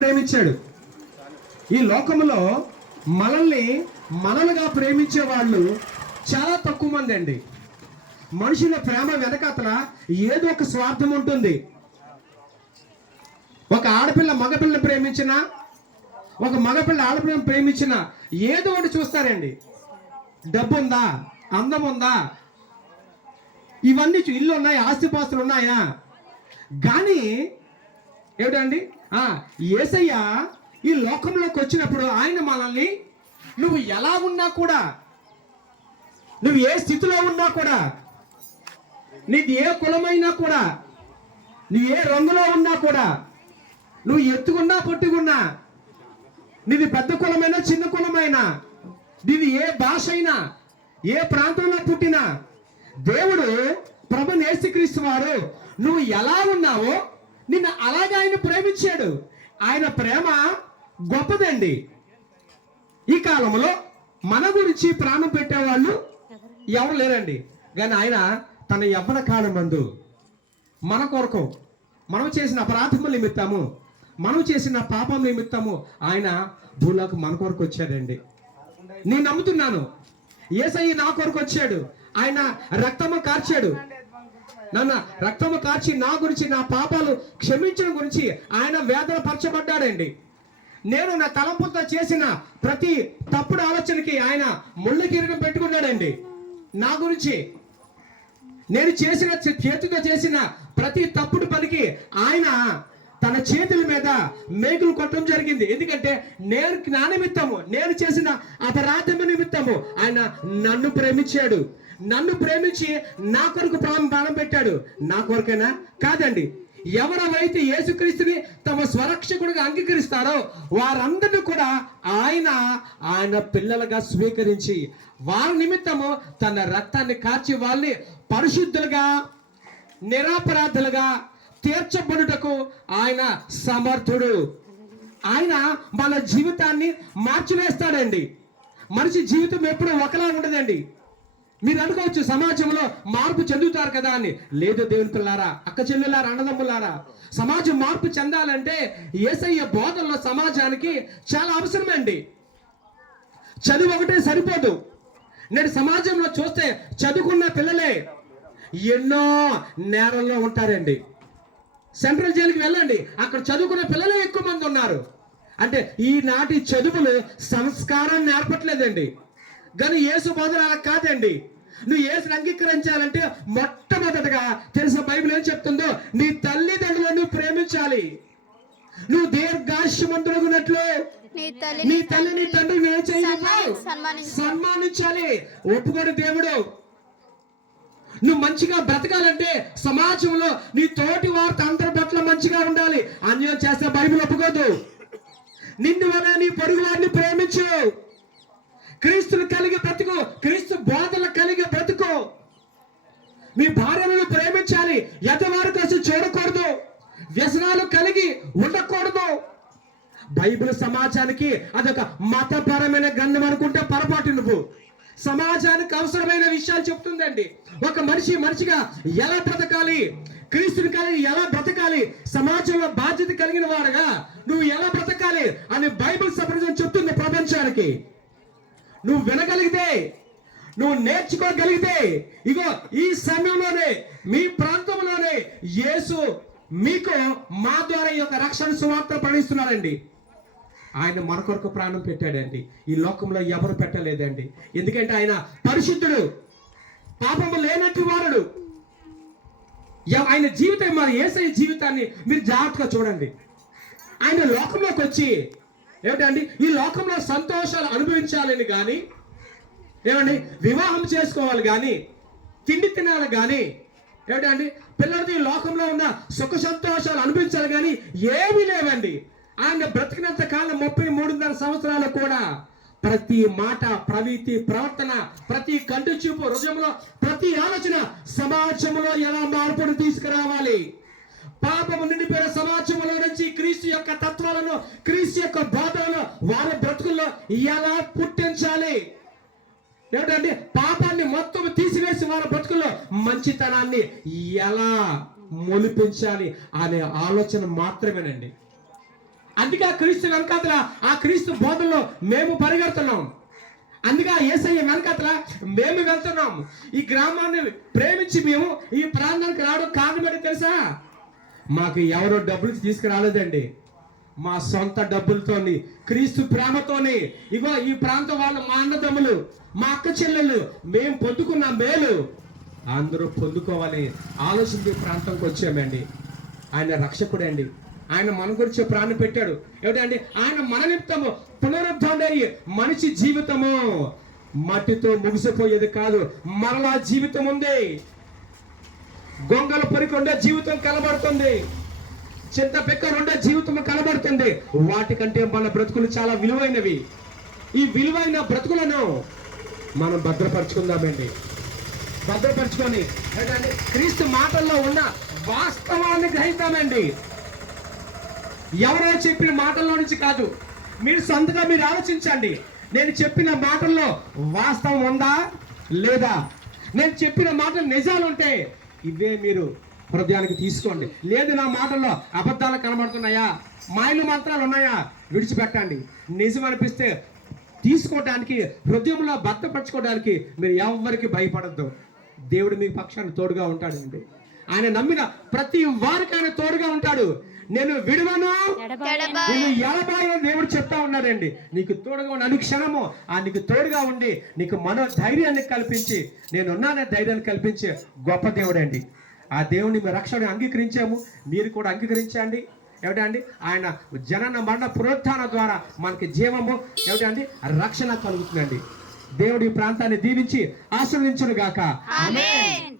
ప్రేమించాడు. ఈ లోకంలో మనల్ని మనలుగా ప్రేమించే వాళ్ళు చాలా తక్కువ మంది అండి. మనుషుల ప్రేమ వెనకాతల ఏదో ఒక స్వార్థం ఉంటుంది. ఒక ఆడపిల్ల మగపిల్లని ప్రేమించిన ఒక మగపిల్ల ఆడపిల్లని ప్రేమించిన ఏదో ఒకటి చూస్తారండి. డబ్బు ఉందా అందం ఉందా ఇవన్నీ ఇల్లు ఉన్నాయి ఆస్తిపాస్తులు ఉన్నాయా కానీ ఏమిటండి? ఏసయ్య ఈ లోకంలోకి వచ్చినప్పుడు ఆయన మనల్ని నువ్వు ఎలా ఉన్నా కూడా నువ్వు ఏ స్థితిలో ఉన్నా కూడా నీది ఏ కులమైనా కూడా నువ్వు ఏ రంగులో ఉన్నా కూడా నువ్వు ఎత్తుకున్నా పొట్టుకున్నా నీది పెద్ద కులమైనా చిన్న కులమైనా నీది ఏ భాష అయినా ఏ ప్రాంతంలో పుట్టినా దేవుడు ప్రభు నేసుక్రీస్తు వారు నువ్వు ఎలా ఉన్నావో నిన్ను అలాగే ఆయన ప్రేమించాడు. ఆయన ప్రేమ గొప్పదండి. ఈ కాలంలో మన గురించి ప్రాణం పెట్టేవాళ్ళు ఎవరు లేరండి. కానీ ఆయన తన యవ్వన కాలం మందు మన కొరకు మనం చేసిన అపరాధము నిమిత్తము మనం చేసిన పాపం నిమిత్తము ఆయన భూలోకి మన కొరకు వచ్చాడండి. నేను నమ్ముతున్నాను. ఏసయ్య నా కొరకు వచ్చాడు. ఆయన రక్తము కార్చాడు. నాన్న రక్తము కాచి నా గురించి నా పాపాలు క్షమించడం గురించి ఆయన వేదన పరచబడ్డాడండి. నేను నా తలంపులతో చేసిన ప్రతి తప్పుడు ఆలోచనకి ఆయన ముళ్ళ కిరీటం పెట్టుకున్నాడండి. నా గురించి నేను చేసిన చేతితో చేసిన ప్రతి తప్పుడు పనికి ఆయన తన చేతుల మీద మేకులు కొట్టడం జరిగింది. ఎందుకంటే నేను నా నిమిత్తము నేను చేసిన అపరాధము నిమిత్తము ఆయన నన్ను ప్రేమించాడు. నన్ను ప్రేమించి నా కొరకు ప్రాణం ప్రాణం పెట్టాడు. నా కొరకేనా? కాదండి. ఎవరవైతే యేసుక్రీస్తుని తమ స్వరక్షకుడిగా అంగీకరిస్తారో వారందరినీ కూడా ఆయన ఆయన పిల్లలుగా స్వీకరించి వారి నిమిత్తము తన రక్తాన్ని కార్చి వాళ్ళని పరిశుద్ధులుగా నిరాపరాధులుగా తీర్చబడుటకు ఆయన సమర్థుడు. ఆయన మన జీవితాన్ని మార్చివేస్తాడండి. మనిషి జీవితం ఎప్పుడు ఒకలా ఉండదండి మీరు అనుకోవచ్చు సమాజంలో మార్పు చెందుతారు కదా అని. లేదు దేవుని పిల్లారా అక్క చెల్లెలారా అన్నదమ్ములారా సమాజం మార్పు చెందాలంటే ఏసయ్య బోధనలో సమాజానికి చాలా అవసరమండి. చదువు ఒకటే సరిపోదు. నేడు సమాజంలో చూస్తే చదువుకున్న పిల్లలే ఎన్నో నేరంలో ఉంటారండి. సెంట్రల్ జైలుకి వెళ్ళండి అక్కడ చదువుకున్న పిల్లలే ఎక్కువ మంది ఉన్నారు. అంటే ఈనాటి చదువులు సంస్కారం నేర్పట్లేదండి కానీ యేసు బోధన అలా కాదండి. నువ్వు యేసుని అంగీకరించాలంటే మొట్టమొదటగా తెలిసిన బైబిల్ ఏం చెప్తుందో? నీ తల్లిదండ్రులను ప్రేమించాలి. నువ్వు దీర్ఘాశ్యమంతుడుగున్నట్లు నీ తల్లి నీ తల్లిని తండ్రిని ఏం చేయాలి సన్మాని- సన్మానించాలి. సన్మానించాలి. ఒప్పుకోడు దేవుడు. నువ్వు మంచిగా బ్రతకాలంటే సమాజంలో నీ తోటి వారితో అందరి పట్ల మంచిగా ఉండాలి. అన్యాయం చేస్తే బైబిల్ ఒప్పుకోదు. నిన్ను వల్ల నీ పొరుగు వారిని ప్రేమించు. క్రీస్తును కలిగి క్రీస్తు బోధలు కలిగి బ్రతుకు. మీ భార్యలను ప్రేమించాలి. ఎదవారి కోసం చూడకూడదు. వ్యసనాలు కలిగి ఉండకూడదు. బైబిల్ సమాజానికి అదొక మతపరమైన గ్రంథం అనుకుంటే పొరపాటు నువ్వు. సమాజానికి అవసరమైన విషయాలు చెప్తుందండి. ఒక మనిషి మనిషిగా ఎలా బ్రతకాలి? క్రీస్తుని కలిగి ఎలా బ్రతకాలి? సమాజంలో బాధ్యత కలిగిన వాడుగా నువ్వు ఎలా బ్రతకాలి అని బైబిల్ సమాజం చెప్తుంది ప్రపంచానికి. నువ్వు వినగలిగితే నువ్వు నేర్చుకోగలిగితే ఇగో ఈ సమయంలోనే మీ ప్రాంతంలోనే యేసు మీకు మా ద్వారా ఈ యొక్క రక్షణ సువార్త పడిస్తున్నారండి ఆయన మన కొరకు ప్రాణం పెట్టాడండి. ఈ లోకంలో ఎవరు పెట్టలేదండి. ఎందుకంటే ఆయన పరిశుద్ధుడు పాపము లేనట్టు వారుడు. ఆయన జీవితం మన ఏసై జీవితాన్ని మీరు జాగ్రత్తగా చూడండి. ఆయన లోకంలోకి వచ్చి ఏమిటండి? ఈ లోకంలో సంతోషాలు అనుభవించాలని కానీ ఏమండి? వివాహం చేసుకోవాలి కానీ తిండి తినాలి కానీ ఏమిటండి పిల్లలది ఈ లోకంలో ఉన్న సుఖ సంతోషాలు అనిపించాలి కానీ ఏమీ లేవండి. ఆయన బ్రతికినంత కాలం ముప్పై మూడున్నర సంవత్సరాలు కూడా ప్రతి మాట ప్రవీతి ప్రవర్తన ప్రతి కంటి చూపు హృదయంలో ప్రతి ఆలోచన సమాజంలో ఎలా మార్పును తీసుకురావాలి? పాపము నిండిపోయిన సమాజంలో నుంచి క్రీస్తు యొక్క తత్వాలను క్రీస్తు యొక్క బోధనలు వారి బ్రతుకుల్లో ఎలా పుట్టించాలి? ఏమిటండి? పాపాన్ని మొత్తం తీసివేసి వారి బతుకుల్లో మంచితనాన్ని ఎలా మొలిపించాలి అనే ఆలోచన మాత్రమేనండి. అందుకే ఆ క్రీస్తు వెనకాతల ఆ క్రీస్తు బోధనలో మేము పరిగెడుతున్నాం. అందుకే ఏసయ్య వెనకాతల మేము వెళ్తున్నాము ఈ గ్రామాన్ని ప్రేమించి మేము ఈ ప్రాంతానికి రావడం కారణం తెలుసా? మాకు ఎవరో డబ్బులు తీసుకురాలేదండి. మా సొంత డబ్బులతోని క్రీస్తు ప్రేమతోని. ఇగో ఈ ప్రాంతం వాళ్ళు మా అన్నదమ్ములు మా అక్క చెల్లెళ్ళు మేము పొందుకున్న మేలు. అందరూ పొందుకోవాలి. ఆలోచించి ప్రాంతంకి వచ్చామండి ఆయన రక్షకుడండి ఆయన మన గురించి ప్రాణం పెట్టాడు. ఏమిటండి ఆయన మన నిమిత్తము పునరుద్ధరణయ్యి మనిషి జీవితము. మట్టితో ముగిసిపోయేది కాదు మరలా జీవితం ఉంది గొంగల పరికొండ జీవితం కలబడుతుంది చింత పెక్క రెండో జీవితం కనబడుతుంది. వాటికంటే మన బ్రతుకులు చాలా విలువైనవి. ఈ విలువైన బ్రతుకులను మనం భద్రపరచుకుందామండి. భద్రపరచుకొని ఏంటంటే క్రీస్తు మాటల్లో ఉన్న వాస్తవాన్ని గ్రహిద్దామండి. ఎవరో చెప్పిన మాటల్లో నుంచి కాదు. మీరు సొంతగా మీరు ఆలోచించండి. నేను చెప్పిన మాటల్లో వాస్తవం ఉందా? లేదా? నేను చెప్పిన మాటలు నిజాలు ఉంటే ఇవే మీరు హృదయానికి తీసుకోండి. లేదు నా మాటల్లో అబద్ధాలు కనబడుతున్నాయా? మాయలు మంత్రాలు ఉన్నాయా? విడిచిపెట్టండి. నిజం అనిపిస్తే తీసుకోవడానికి హృదయంలో భద్రపరచుకోవడానికి మీరు ఎవరికి భయపడద్దు. దేవుడు మీ పక్షాన్ని తోడుగా ఉంటాడండి. ఆయన నమ్మిన ప్రతి వారికి ఆయన తోడుగా ఉంటాడు. నేను విడువను. నేను దేవుడు చెప్తా ఉన్నాడండి. నీకు తోడుగా ఉన్న అనుక్షణము ఆ నీకు తోడుగా ఉండి నీకు మనో ధైర్యాన్ని కల్పించి నేను ఉన్నానే ధైర్యాన్ని కల్పించే గొప్ప దేవుడు అండి ఆ దేవుని మీ రక్షణ అంగీకరించాము. మీరు కూడా అంగీకరించండి. ఏమిటండి ఆయన జనన మరణ పునరుత్థాన ద్వారా మనకి జీవము. ఏమిటండి రక్షణ కలుగుతుందండి. దేవుడి ప్రాంతాన్ని దీవించి ఆశీర్వదించును గాక ఆమేన్.